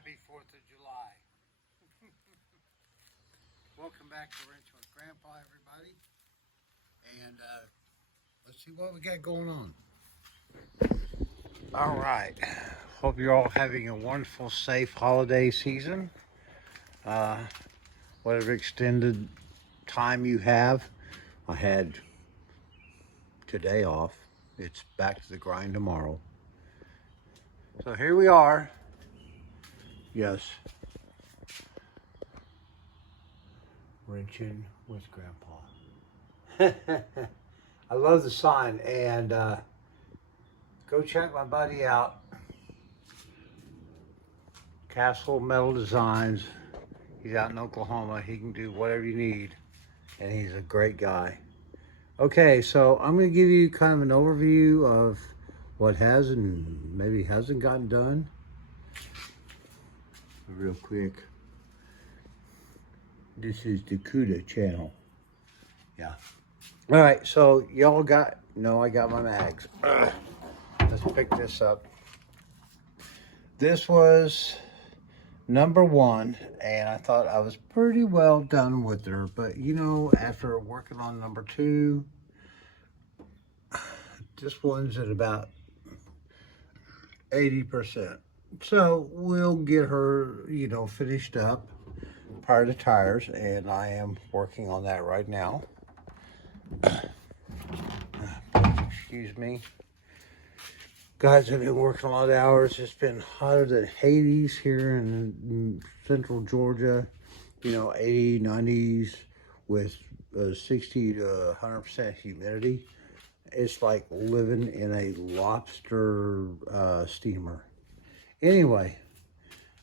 Happy 4th of July. Welcome back to Wrenching with Grandpa, everybody. And let's see what we got going on. All right. Hope you're all having a wonderful, safe holiday season. Whatever extended time you have. I had today off. It's back to the grind tomorrow. So here we are. Yes. Wrenching with Grandpa. I love the sign, and go check my buddy out. Castle Metal Designs. He's out in Oklahoma. He can do whatever you need, and he's a great guy. Okay, so I'm going to give you kind of an overview of what has and maybe hasn't gotten done. Real quick. This is the CUDA channel. Yeah. All right, so y'all got, no, I got my mags. Let's pick this up. This was number 1, and I thought I was pretty well done with her. But, you know, after working on number 2, this one's at about 80%. So we'll get her, you know, finished up prior to tires, and I am working on that right now. Excuse me. Guys, I've been working a lot of hours. It's been hotter than Hades here in central Georgia. You know, 80, 90s with 60 to 100% humidity. It's like living in a lobster steamer. Anyway,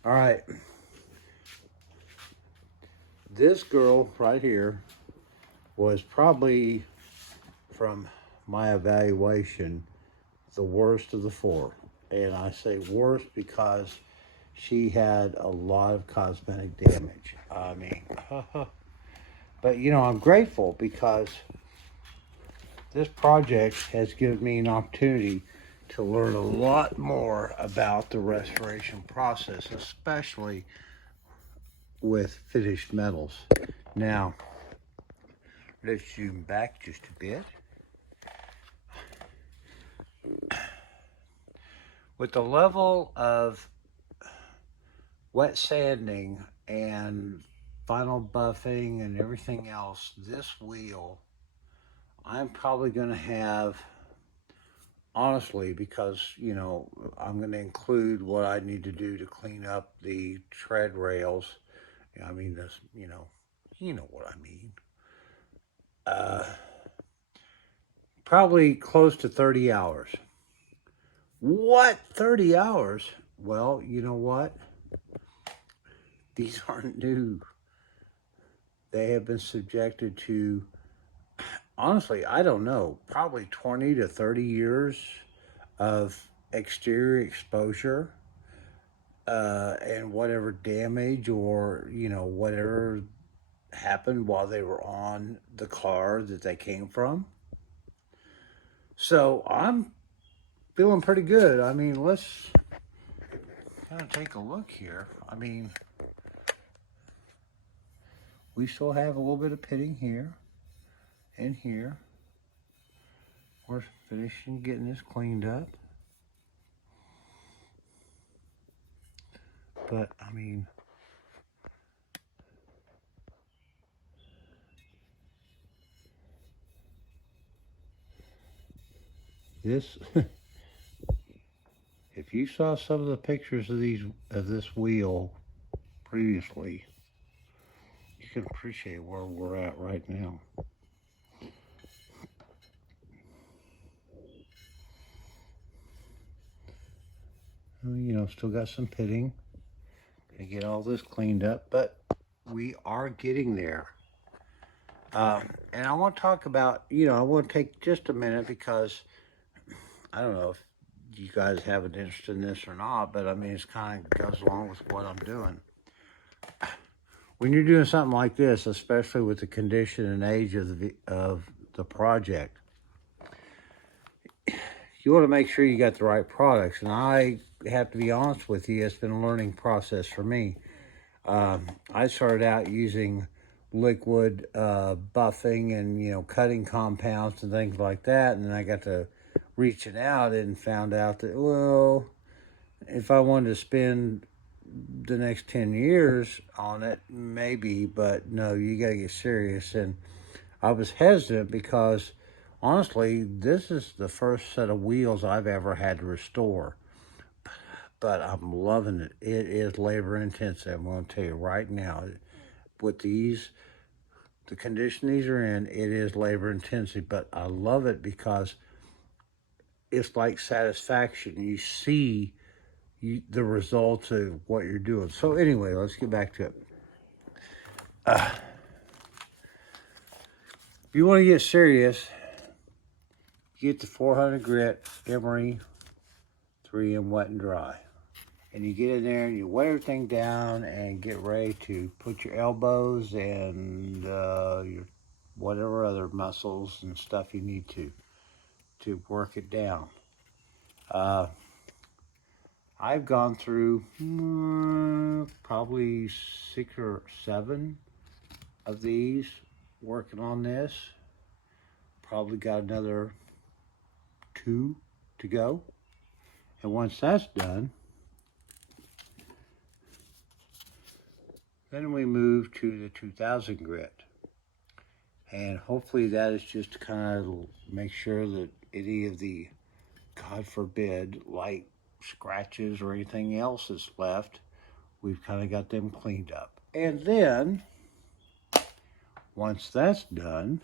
all right. This girl right here was probably, from my evaluation, the worst of the 4. And I say worst because she had a lot of cosmetic damage. I mean, but you know, I'm grateful because this project has given me an opportunity to learn a lot more about the restoration process, especially with finished metals. Now, let's zoom back just a bit. With the level of wet sanding and final buffing and everything else, this wheel, I'm probably going to have, honestly, because, you know, I'm going to include what I need to do to clean up the tread rails. I mean, this, you know what I mean. Probably close to 30 hours. What? 30 hours? Well, you know what? These aren't new. They have been subjected to, honestly, I don't know, probably 20 to 30 years of exterior exposure and whatever damage or, you know, whatever happened while they were on the car that they came from. So I'm feeling pretty good. I mean, let's kind of take a look here. I mean, we still have a little bit of pitting here and here. We're finishing getting this cleaned up. But, I mean, this, if you saw some of the pictures of this wheel previously, you can appreciate where we're at right now. You know, still got some pitting. Gonna get all this cleaned up, but we are getting there. And I want to talk about, you know, I want to take just a minute because I don't know if you guys have an interest in this or not, but I mean, it's kind of goes along with what I'm doing. When you're doing something like this, especially with the condition and age of the project, you want to make sure you got the right products. And I have to be honest with you, it's been a learning process for me. I started out using liquid buffing and, cutting compounds and things like that. And then I got to reaching out and found out that, well, if I wanted to spend the next 10 years on it, maybe, but no, you got to get serious. And I was hesitant because honestly, this is the first set of wheels I've ever had to restore. But I'm loving it. It is labor intensive. I'm going to tell you right now, with the condition these are in, it is labor intensive. But I love it because it's like satisfaction. You see the results of what you're doing. So anyway, let's get back to it. If you want to get serious, get the 400 grit Emery 3M wet and dry. And you get in there and you wet everything down and get ready to put your elbows and your whatever other muscles and stuff you need to work it down. I've gone through probably 6 or 7 of these working on this. Probably got another 2 to go. And once that's done, then we move to the 2000 grit. And hopefully that is just to kind of make sure that any of the, God forbid, light scratches or anything else is left, we've kind of got them cleaned up. And then, once that's done,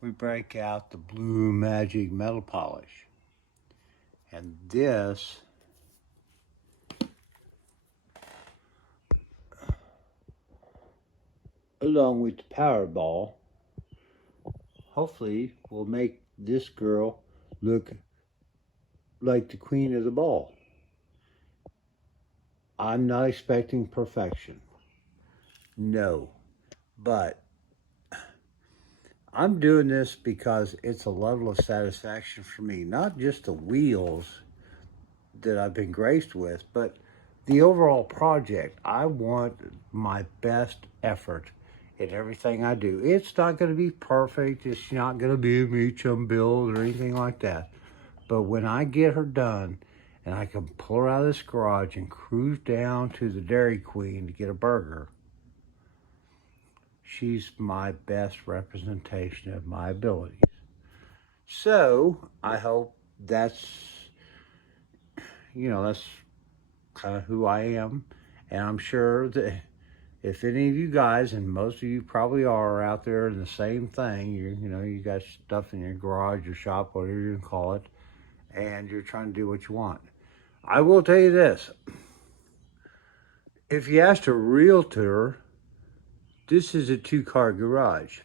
we break out the Blue Magic metal polish. And this along with the Powerball, hopefully will make this girl look like the queen of the ball. I'm not expecting perfection. No. But I'm doing this because it's a level of satisfaction for me. Not just the wheels that I've been graced with, but the overall project. I want my best effort in everything I do. It's not going to be perfect. It's not going to be a meet-chum build or anything like that. But when I get her done and I can pull her out of this garage and cruise down to the Dairy Queen to get a burger, she's my best representation of my abilities. So I hope that's kind of who I am. And I'm sure that if any of you guys, and most of you probably are out there in the same thing, you got stuff in your garage, your shop, whatever you can call it, and you're trying to do what you want. I will tell you this. If you asked a realtor, this is a 2-car garage.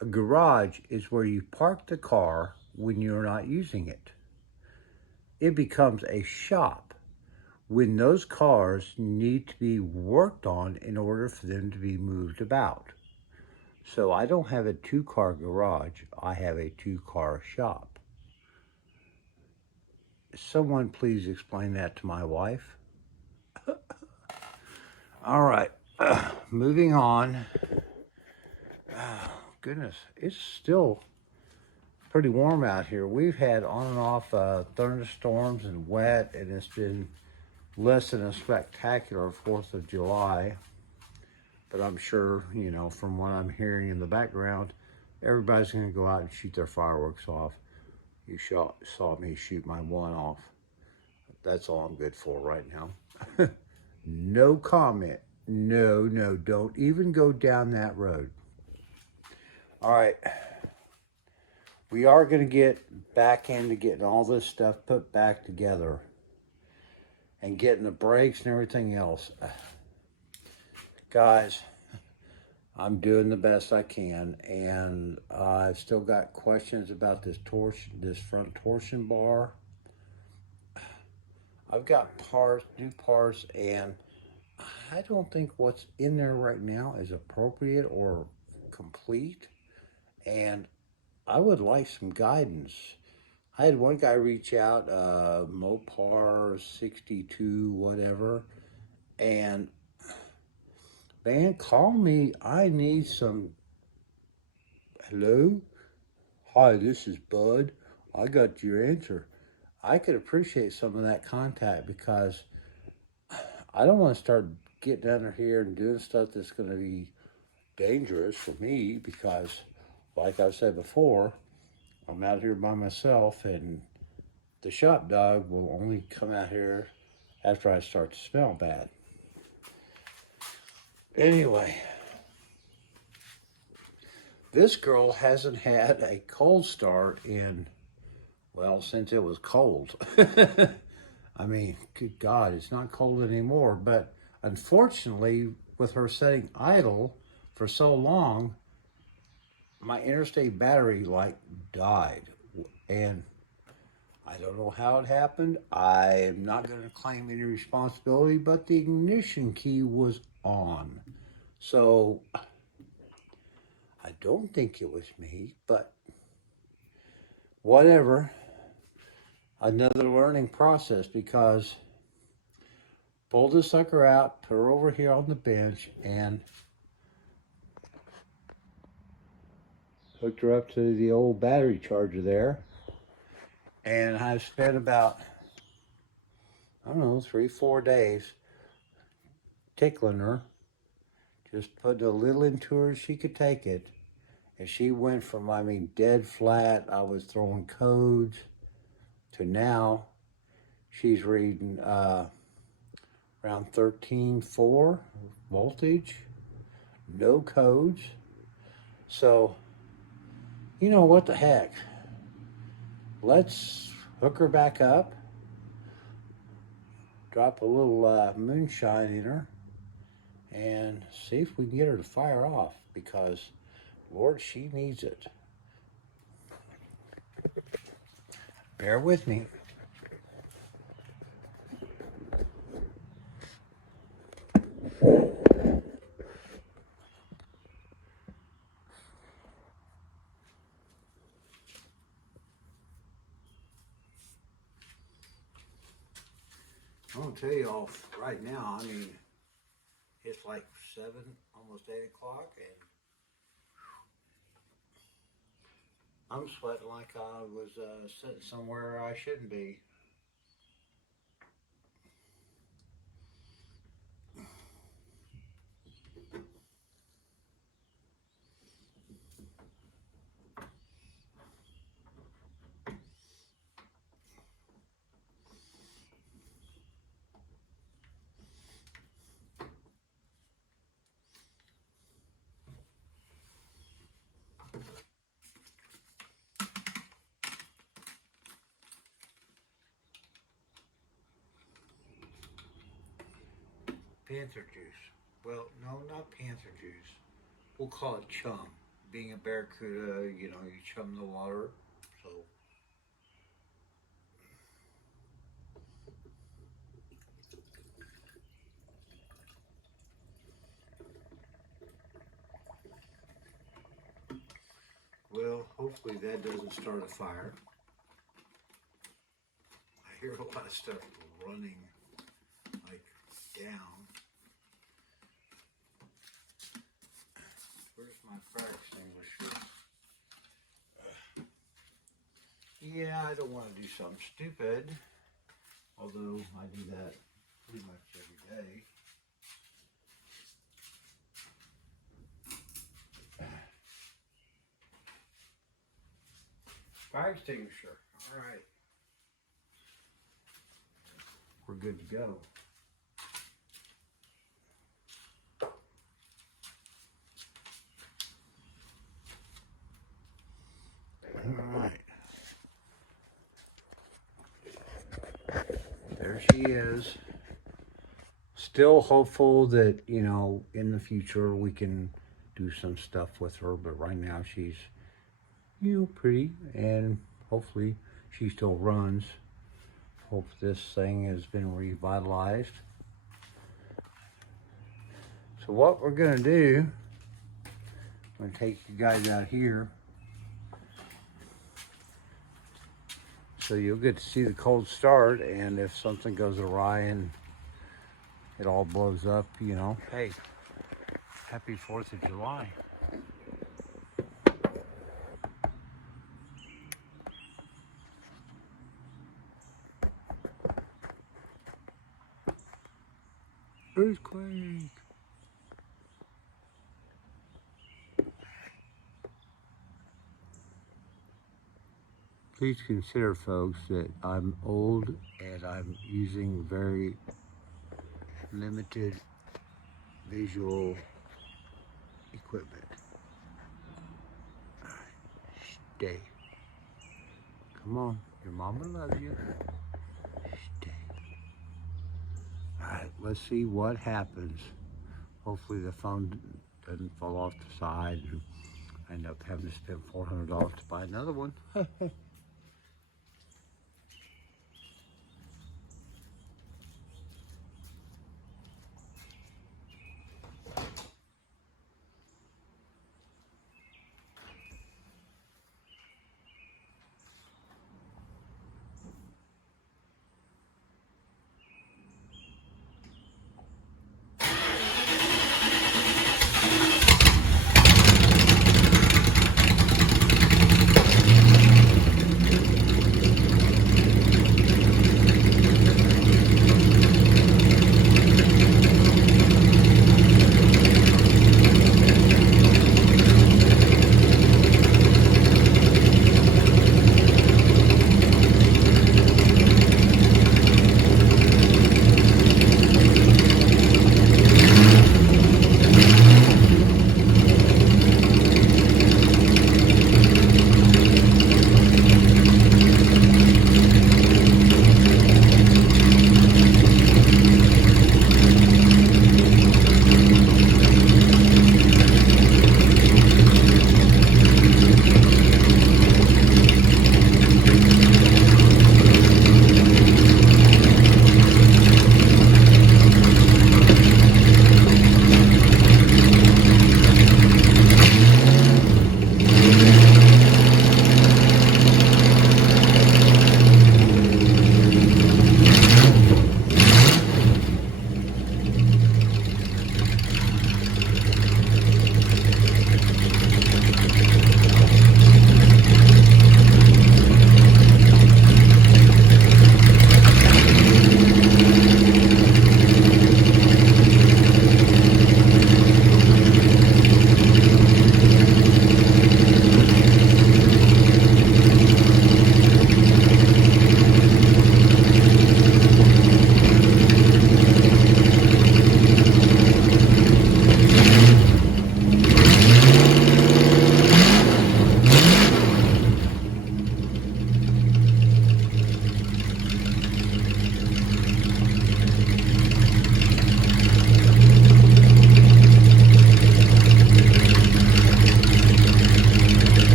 A garage is where you park the car when you're not using it. It becomes a shop when those cars need to be worked on in order for them to be moved about. So I don't have a 2-car garage, I have a 2-car shop. Someone please explain that to my wife. All right, moving on. Oh, goodness, it's still pretty warm out here. We've had on and off thunderstorms and wet, and it's been less than a spectacular 4th of July. But I'm sure, from what I'm hearing in the background, everybody's going to go out and shoot their fireworks off. You saw me shoot my one off. That's all I'm good for right now. No comment. No, don't even go down that road. All right. We are going to get back into getting all this stuff put back together and getting the brakes and everything else. Guys, I'm doing the best I can, and I've still got questions about this front torsion bar. I've got new parts, and I don't think what's in there right now is appropriate or complete. and I would like some guidance. I had one guy reach out, Mopar 62, whatever, and man, call me. I need some. Hello? Hi, this is Bud. I got your answer. I could appreciate some of that contact because I don't want to start getting under here and doing stuff that's going to be dangerous for me because, like I said before, I'm out here by myself and the shop dog will only come out here after I start to smell bad. Anyway, this girl hasn't had a cold start in, well, since it was cold. I mean, good God, it's not cold anymore. But unfortunately, with her sitting idle for so long, my interstate battery like died. And I don't know how it happened. I am not going to claim any responsibility, but the ignition key was on. So I don't think it was me, but whatever. Another learning process because pulled the sucker out, put her over here on the bench, and hooked her up to the old battery charger there. And I've spent about, I don't know, 3-4 days tickling her, just putting a little into her as she could take it. And she went from, I mean, dead flat. I was throwing codes to now she's reading around 13.4 voltage, no codes. So, you know what the heck? Let's hook her back up, drop a little moonshine in her, and see if we can get her to fire off because, Lord, she needs it. Bear with me. I'm gonna tell you all right now, I mean, it's like 7, almost 8 o'clock, and I'm sweating like I was sitting somewhere I shouldn't be. Panther juice. Well, no, not panther juice. We'll call it chum. Being a barracuda, you know, you chum the water. So, well, hopefully that doesn't start a fire. I hear a lot of stuff running like down. Where's my fire extinguisher? Yeah, I don't want to do something stupid. Although I do that pretty much every day. Fire extinguisher. All right. We're good to go. All right. There she is. Still hopeful that, you know, in the future we can do some stuff with her, but right now she's, you know, pretty, and hopefully she still runs. Hope this thing has been revitalized. So what we're gonna do, I'm gonna take you guys out here. So you'll get to see the cold start, and if something goes awry and it all blows up, you know, hey, happy 4th of July. Earthquake. Please consider, folks, that I'm old and I'm using very limited visual equipment. All right, stay. Come on, your mama loves you. Stay. All right, let's see what happens. Hopefully the phone doesn't fall off the side and I end up having to spend $400 to buy another one.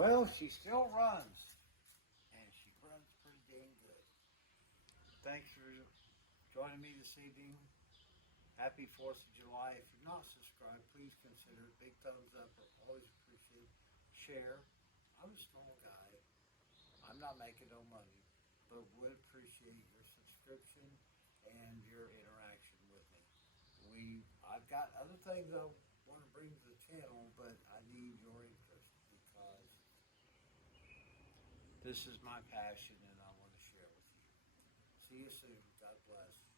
Well, she still runs, and she runs pretty dang good. Thanks for joining me this evening. Happy 4th of July. If you're not subscribed, please consider it. Big thumbs up are always appreciated. Share. I'm a small guy. I'm not making no money, but would appreciate your subscription and your interaction with me. I've got other things I want to bring to the channel, but I need your interest because this is my passion and soon. God bless.